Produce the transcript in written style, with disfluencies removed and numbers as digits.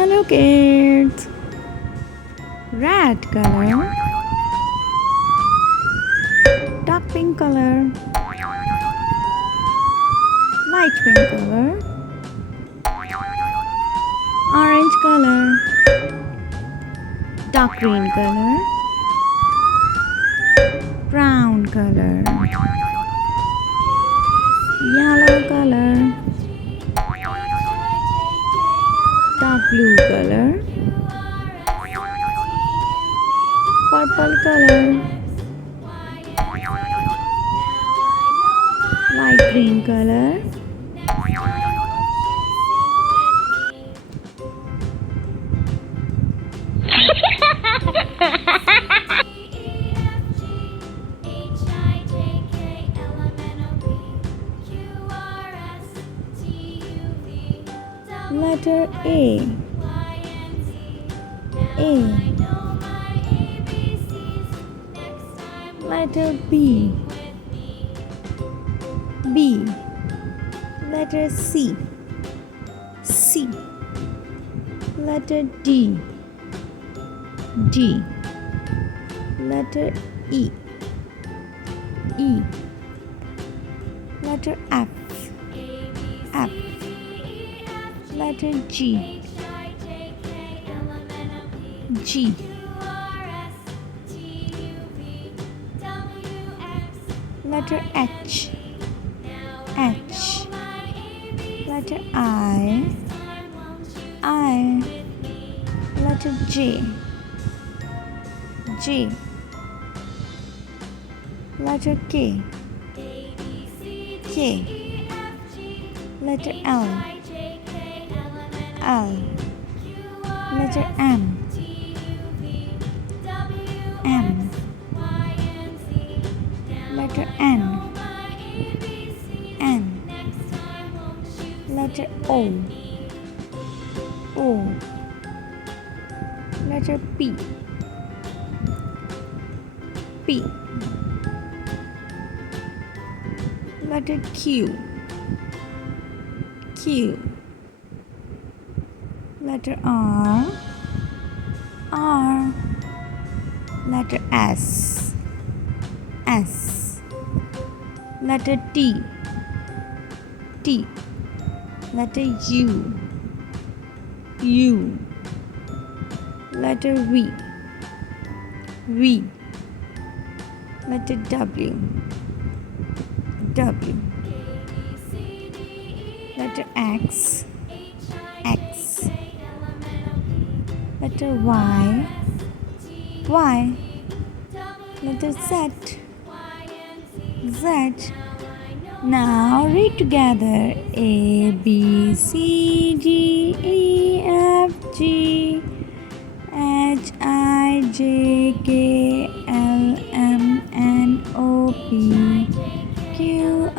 Hello kids. Red color, dark pink color, light pink color, orange color, dark green color, brown color, yellow color, dark blue color, purple color, light green color, letter A, letter B, letter C, letter D, letter E, letter F, letter G, letter H, letter I, letter J, letter K, letter L, letter M, letter N, letter O, letter P, letter Q, letter R, letter S, letter T, letter U, letter V, letter W, letter X, letter Y, letter Z. Now read together: A, B, C, D, E, F, G, H, I, J, K, L, M, N, O, P, Q,